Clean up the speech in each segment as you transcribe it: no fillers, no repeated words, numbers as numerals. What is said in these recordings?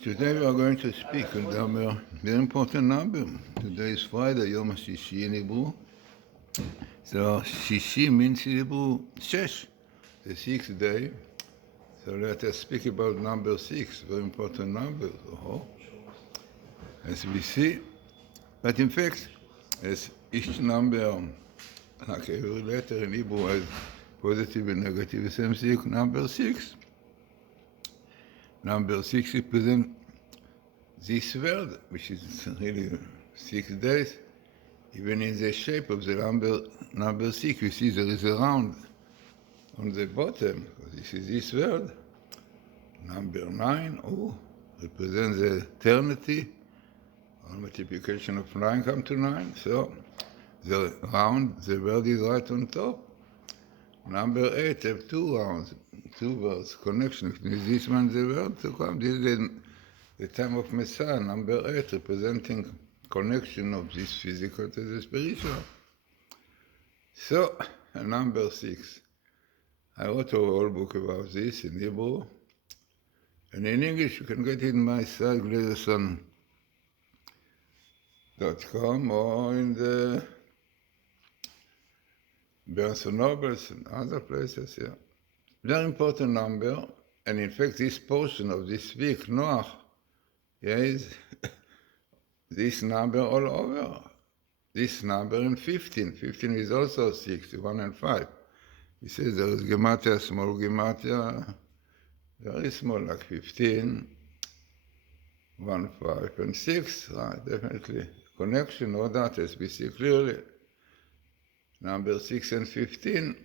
Today we are going to speak on a very important number. Today is Friday, Yom HaShishi in Hebrew. So Shishi means in Hebrew Shesh, the sixth day. So let us speak about number 6, very important number, as we see. But in fact, as each number, like every letter in Hebrew, has positive and negative, same thing, number 6. Number 6 represents this world, which is really 6 days. Even in the shape of the number 6, you see there is a round on the bottom. This is this world. Number 9, represents the eternity. All multiplication of 9 come to 9. So the round, the world is right on top. Number 8 have 2 rounds, 2 worlds, connection between this one and the world to come. This is the time of Messiah, number 8, representing connection of this physical to the spiritual. So, number 6. I wrote a whole book about this in Hebrew. And in English, you can get it in my site, Glazerson.com, or in the Barnes & Nobles and other places, yeah. Very important number, and in fact, this portion of this week, Noach, is this number all over. This number in 15. 15 is also 6, 1 and 5. He says there is Gematria, small Gematria, very small, like 15, 1, 5, and 6, right, definitely. Connection, no doubt, as we see clearly. Number 6 and 15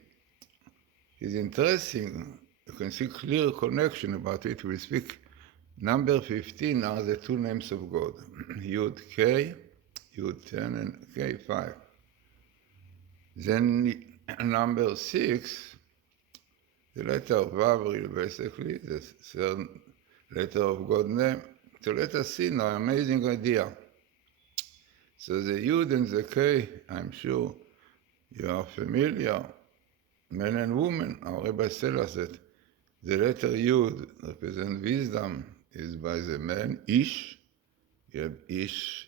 is interesting. You can see clear connection about it. We speak. Number 15 are the 2 names of God, Yud K, Yud 10, and K 5. Then number 6, the letter of Vav, basically, the third letter of God's name. So let us see now, amazing idea. So the Yud and the K, I'm sure you are familiar, men and women. Our rabbis tell us that the letter Yud represents wisdom, is by the man, Ish. You have Ish,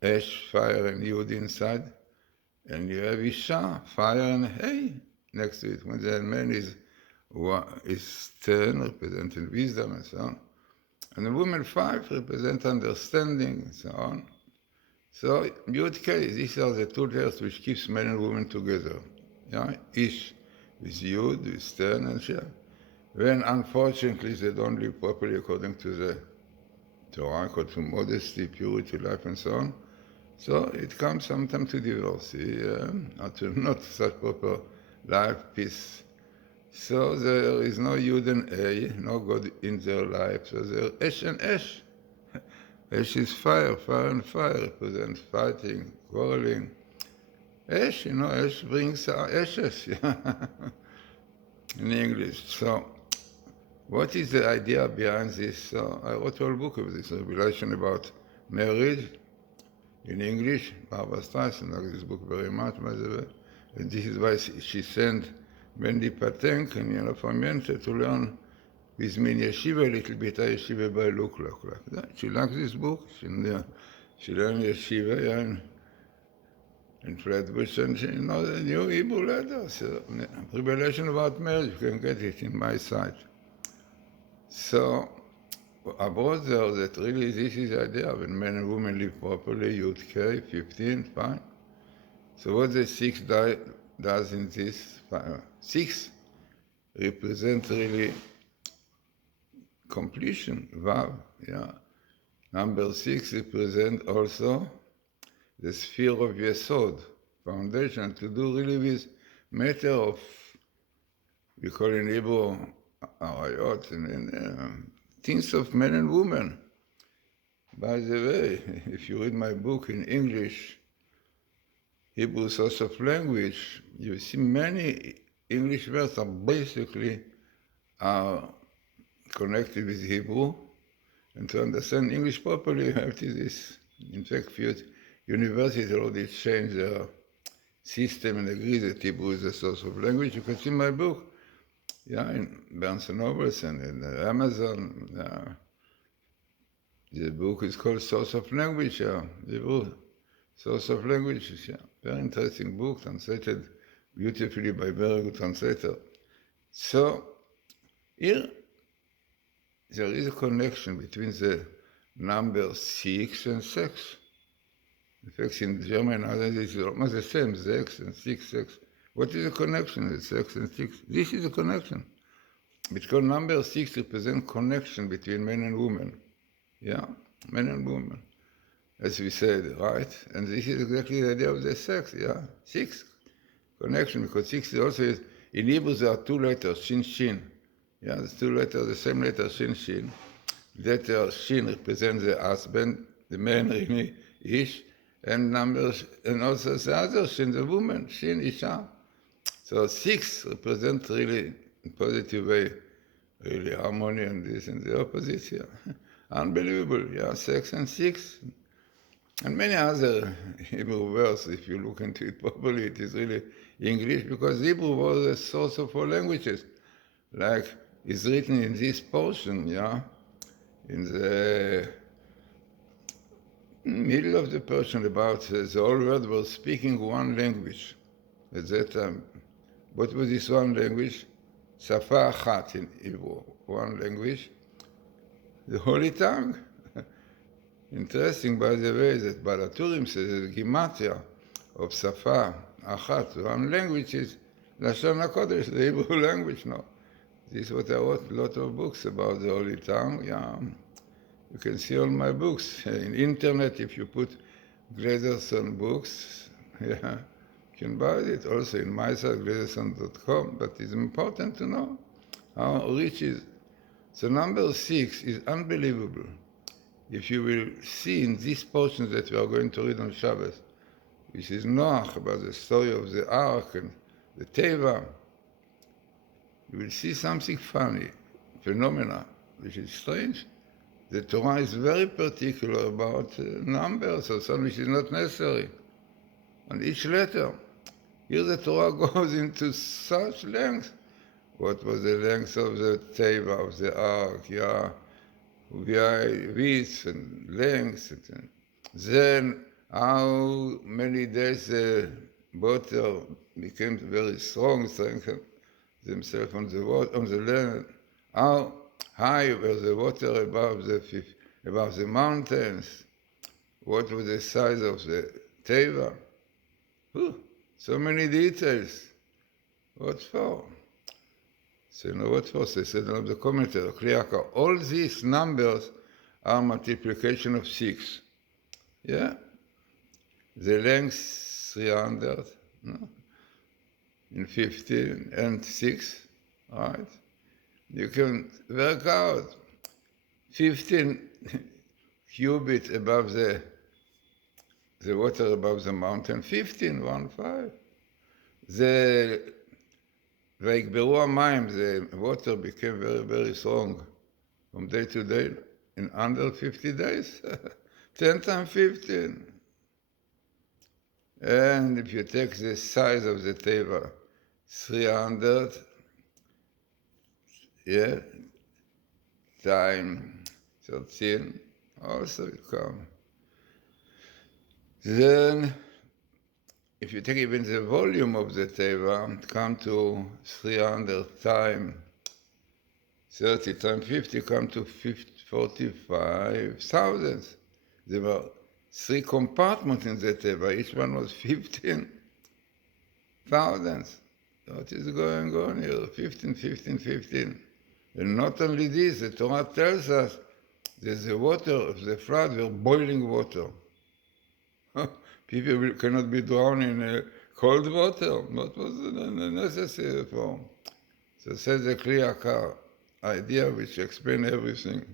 Esh, fire and Yud inside. And you have Isha, fire and Hey next to it. When the man is 10, representing wisdom and so on. And the woman 5 represents understanding and so on. So Yud K, these are the 2 letters which keeps men and women together. Yeah? Ish with Yud, with 10 and Shah. When unfortunately they don't live properly according to the Torah, according to modesty, purity, life, and so on. So it comes sometimes to divorce, or to not such proper life, peace. So there is no Yud and A, no God in their life. So there Esh and Esh. Esh is fire, fire and fire represents fighting, quarreling. Esh, Esh brings ashes in English. So what is the idea behind this? I wrote a whole book of this, revelation about marriage in English. Barbara Streisand likes this book very much, by the way. And this is why she sent Mandy Patenk and from Yente to learn with me in yeshiva a little bit, how yeshiva by look like that. She likes this book. She learned yeshiva in Flatbush, and she knows the new Hebrew letters. Revelation about marriage, you can get it in my site. So, about there, that really this is the idea, when men and women live properly, Yud K, 15, fine. So what the 6 does in this, 6 represents really completion, Vav, yeah. Number 6 represents also the sphere of Yesod, foundation, to do really with matter of, we call in Hebrew, arayot, and things of men and women. By the way, if you read my book in English, Hebrew source of language, you see many English words are basically connected with Hebrew. And to understand English properly, you have to this. In fact, few universities already changed their system and agree that Hebrew is a source of language. You can see my book, in Barnes & Nobles and in Amazon. The book is called Source of Language, the book, Source of Language, very interesting book, translated beautifully by very good translator. So, here, there is a connection between the number 6 and sex. In fact, in German, it's almost the same, sex and sex. What is the connection with sex and sex? This is the connection. Because number 6 represents connection between men and women. Yeah, men and women, as we said, right? And this is exactly the idea of the sex, yeah? 6, connection, because 6 is also, in Hebrew there are 2 letters, shin, shin. Yeah, there's 2 letters, the same letter, shin, shin. Letter shin represents the husband, the man really, ish, and numbers, and also the other shin, the woman, shin, isha. So 6 represents really, in positive way, really harmony and this and the opposite, yeah. Unbelievable, yeah, sex and 6. And many other Hebrew words, if you look into it properly, it is really English, because Hebrew was the source of all languages. Like is written in this portion, yeah, in the middle of the portion about the whole world was speaking one language. At that time, what was this one language? Safa achat in Hebrew, one language. The Holy Tongue. Interesting, by the way, that Balaturim says the Gematria of Safa achat, one language is Lashon HaKodesh, the Hebrew language, no. This is what I wrote a lot of books about the Holy Tongue. Yeah, you can see all my books. In internet, if you put Glazerson books, yeah, you can buy it. Also in my site, glazerson.com. But it's important to know how rich is. So number 6 is unbelievable. If you will see in this portion that we are going to read on Shabbos, which is Noach, about the story of the Ark and the Teva, you will see something funny, phenomena, which is strange. The Torah is very particular about numbers or something which is not necessary. On each letter, here the Torah goes into such length. What was the length of the Teva, of the Ark, yeah, width and length. And then how many days the water became very strong, strengthened themselves on the water, on the land. How high was the water above the mountains? What was the size of the Teva? So many details. What for? So you know what for? They said in the commentary, all these numbers are multiplication of 6. Yeah? The length 300, no? In 15 and 6, right? You can work out 15 cubits above the water above the mountain, 15, 1-5. ויקברו המים, the water became very, very strong from day to day in under 50 days. 10 times 15. And if you take the size of the Teva, 300, yeah, times 13, also will come. Then, if you take even the volume of the Teva, come to 300 times 30 times 50, come to 45,000. There were 3 compartments in the Teva. Each one was 15,000. What is going on here? 15, 15, 15. And not only this, the Torah tells us that the water of the flood were boiling water. People cannot be drowned in cold water. What was necessary for? So says the clear idea which explains everything.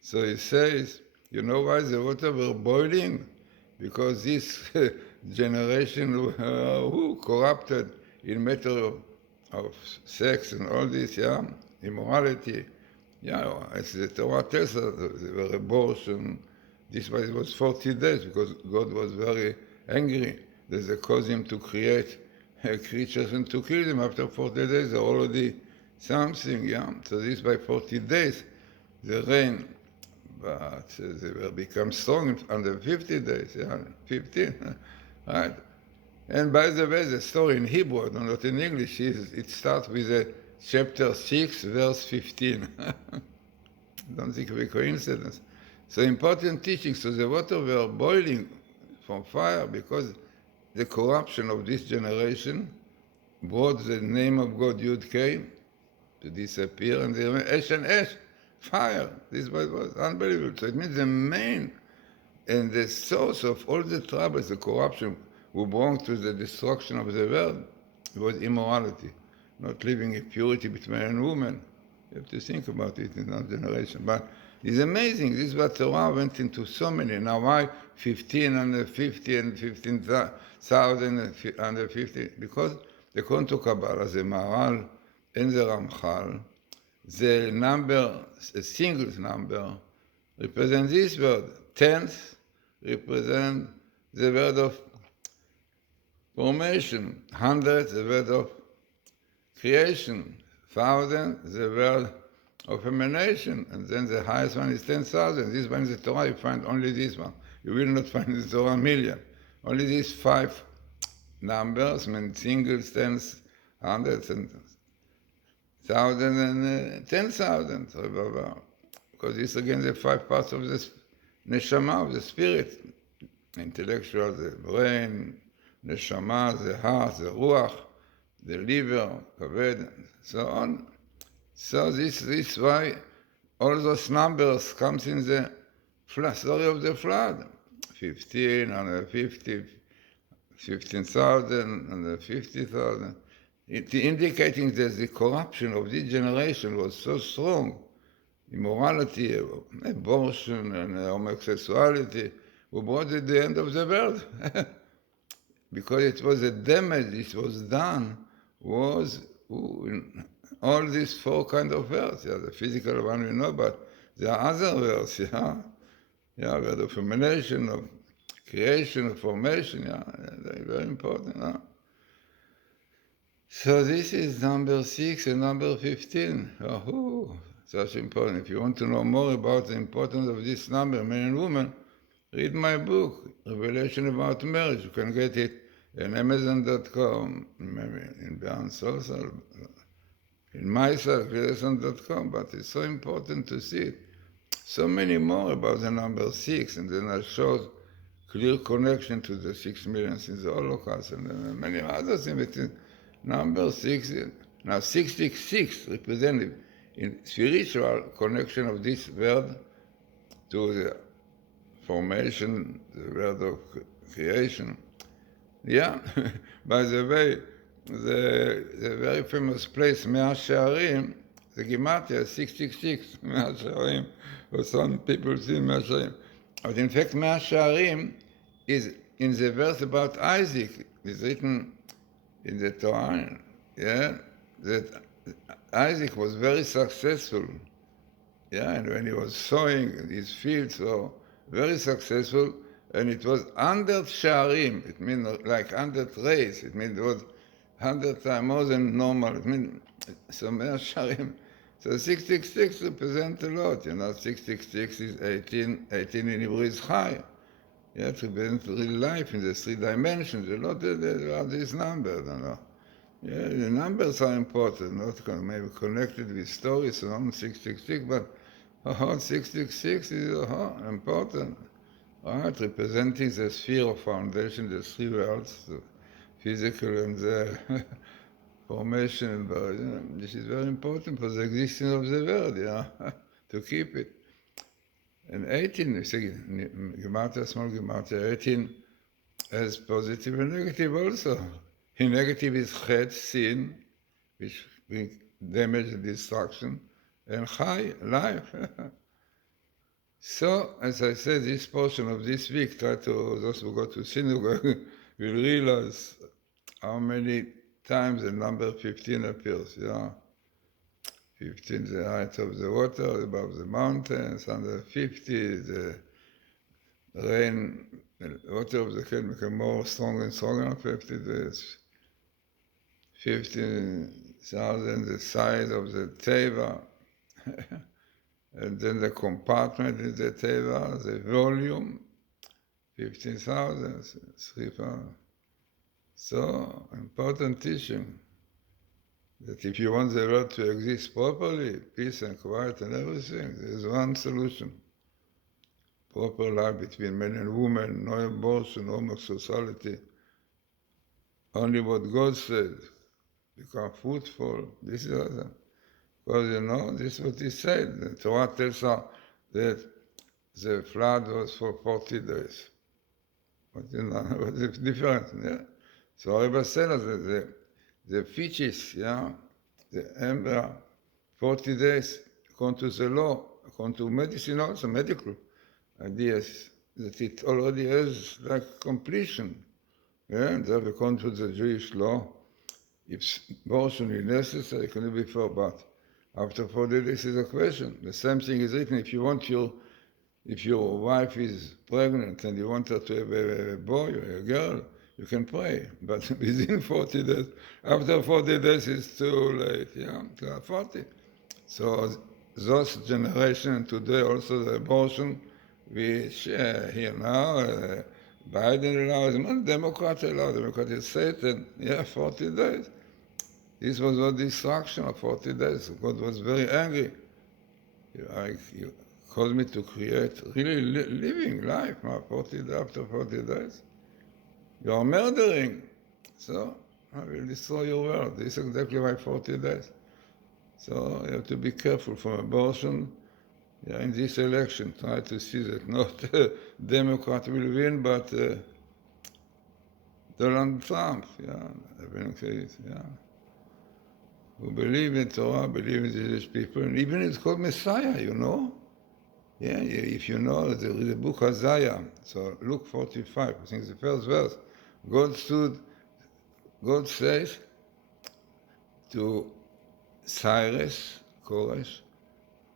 So he says, you know why the water were boiling? Because this generation corrupted in matter of sex and all this, yeah, immorality. Yeah, as the Torah tells us, there were abortion. This was 40 days because God was very angry that they caused him to create creatures and to kill them. After 40 days, they're already something, yeah. So this by 40 days, the rain but they will become strong on the 50 days, 15, right? And by the way, the story in Hebrew, not in English, it starts with chapter 6, verse 15. Don't think of a coincidence. So important teaching. So the water were boiling from fire because the corruption of this generation brought the name of God, Yud K, to disappear, and they went ash and ash, fire. This was unbelievable. So it means the main and the source of all the troubles, the corruption, who brought to the destruction of the world was immorality, not living in purity between man and woman. You have to think about it in our generation. But it's amazing. This is what Torah went into so many. Now why 15 and 50 and 15,000 and 50? Because according to Kabbalah, the Maharal and the Ramchal, the number, a single number, represents this word. Tenth represents the word of formation. 100, the word of creation. 1,000, the word of emanation. And then the highest one is 10,000. This one is the Torah. You find only this one. You will not find in the Torah a million. Only these 5 numbers, singles, tens, hundreds, and 1,000 and 10,000. Because this again the 5 parts of the neshama, of the spirit. Intellectual, the brain, neshama, the heart, the ruach, the liver, kaved, and so on. So this is why all those numbers comes in the story of the flood. 15, 150, 15,000, and 50,000. Indicating that the corruption of this generation was so strong, immorality, abortion, and homosexuality, who brought it the end of the world. Because it was a damage, it was done, was in all these 4 kind of words. The physical one we know, but there are other words, word of emanation, of creation, of formation, they're very important. So this is number 6 and number 15. Such important. If you want to know more about the importance of this number, man and woman, read my book, Revelation About Marriage. You can get it in Amazon.com, maybe in Barnes also, in my site, Glazerson.com, but it's so important to see it. So many more about the number 6, and then I showed clear connection to the 6 million since the Holocaust, and many other things. Number 6, now 666 represents in spiritual connection of this word to the formation, the word of creation. By the way, the very famous place, Mea Shearim, the Gematria, 666, Mea Shearim, or some people see Mea Shearim. But in fact, Mea Shearim is in the verse about Isaac. It's written in the Torah, that Isaac was very successful. And when he was sowing his fields, so very successful, and it was 100 Shearim. It means like 100 rays. It means it was 100 times more than normal. It means so many Shearim. So 666 represents a lot. 666 is 18 in Hebrew is high. It represents real life in the 3 dimensions. A lot of these numbers, the numbers are important, not maybe connected with stories on 666, but 666 is important. Right, representing the sphere of foundation, the 3 worlds, the physical and the formation. This is very important for the existence of the world, to keep it. And 18, you see, Gematria, small Gematria, 18 has positive and negative also. In negative is chet, sin, which brings damage and destruction, and chai, life. So, as I said, this portion of this week, those who go to synagogue will realize how many times the number 15 appears. 15, the height of the water above the mountains, under 50, the rain, the water of the head become more strong and stronger, 50 days. 15,000, the size of the teva. and then the compartment in the table, the volume, 15,000, 3,000. So, important teaching, that if you want the world to exist properly, peace and quiet and everything, there's one solution. Proper life between men and women, no abortion, no homosexuality. Only what God said. Become fruitful. This is other. Because, this is what he said. The Torah tells us that the flood was for 40 days. But what's the difference? Yeah? So Rebbe said that the fetus, the embryo, 40 days, according to the law, according to medicine also, medical ideas, that it already has like completion. Yeah, that according to the Jewish law, if abortion is necessary, it can be before, but after 40 days is a question. The same thing is written, if your wife is pregnant and you want her to have a boy or a girl, you can pray, but within 40 days, after 40 days it's too late, 40. So those generation today, also the abortion, which here now, Biden allows, Democrats allow, Democrats Satan, 40 days. This was a destruction of 40 days. God was very angry. You caused me to create really living life after 40 days. You are murdering. So I will destroy your world. This is exactly why 40 days. So you have to be careful from abortion. In this election, try to see that not Democrat will win, but Donald Trump, who believe in Torah, believe in Jewish people, and even it's called Messiah, if you know, there is a book Isaiah, so Luke 45, I think it's the first verse. God says to Cyrus, Koresh,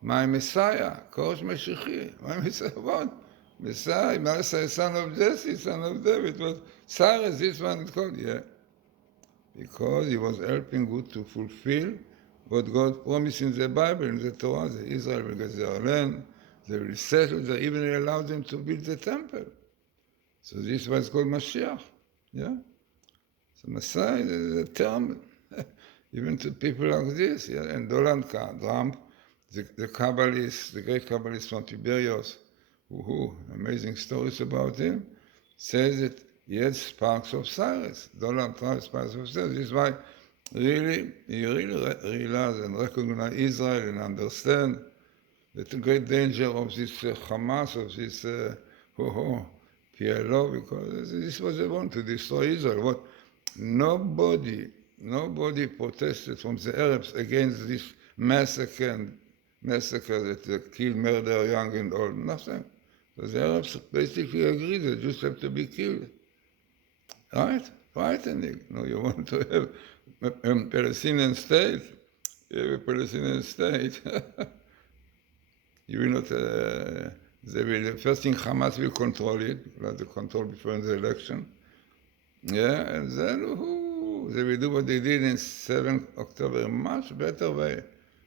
my Messiah, Koresh Meshichi, my Messiah, what? Messiah, son of Jesse, son of David, was Cyrus, this one is called, because he was helping God to fulfill what God promised in the Bible, in the Torah, that Israel will get their land, they will settle there, even he allowed them to build the temple. So this was called Mashiach, So Messiah is a term, even to people like this, and Donald Trump, the Kabbalist, the great Kabbalist from Tiberias, who amazing stories about him, says that he had sparks of Cyrus. Donald Trump sparks of Cyrus. This is why he really realized and recognized Israel and understand that the great danger of this Hamas, of this PLO, because this was the one to destroy Israel. What nobody protested from the Arabs against this massacre that killed, murder, young and old. Nothing. So the Arabs basically agreed that Jews have to be killed. Right? Frightening. You want to have a Palestinian state. You have a Palestinian state. You will not, the first thing Hamas will control it, like the control before the election. And then they will do what they did in 7 October, much better way.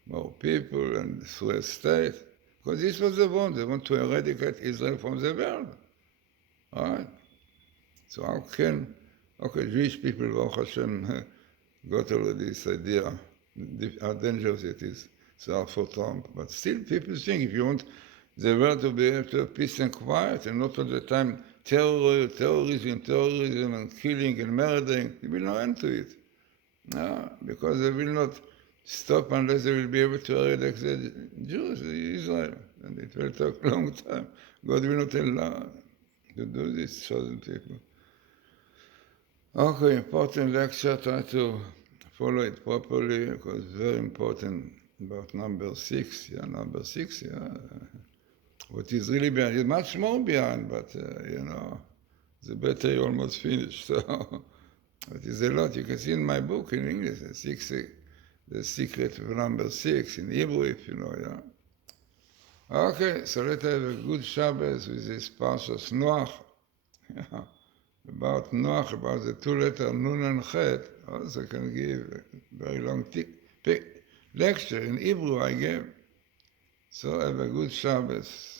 More people and through a state. Because this was the one, they want to eradicate Israel from the world. All right? So how can Jewish people, Baruch Hashem, got already this idea, how dangerous it is. So for Trump. But still people think if you want the world to be able to have peace and quiet and not all the time terrorism and killing and murdering, there will no end to it. Because they will not stop unless they will be able to eradicate the Jews, Israel. And it will take a long time. God will not allow to do this, chosen people. Okay, important lecture. Try to follow it properly because it's very important about number 6. Number 6, What is really behind, it's much more behind, but, the battery almost finished. So, it is a lot. You can see in my book in English, the secret of number 6, in Hebrew, if you know, Okay, so let's have a good Shabbos with this Parshas Noach. About Noach, about the 2 letters Nun and Chet, also can give a very long lecture in Hebrew I gave. So have a good Shabbos.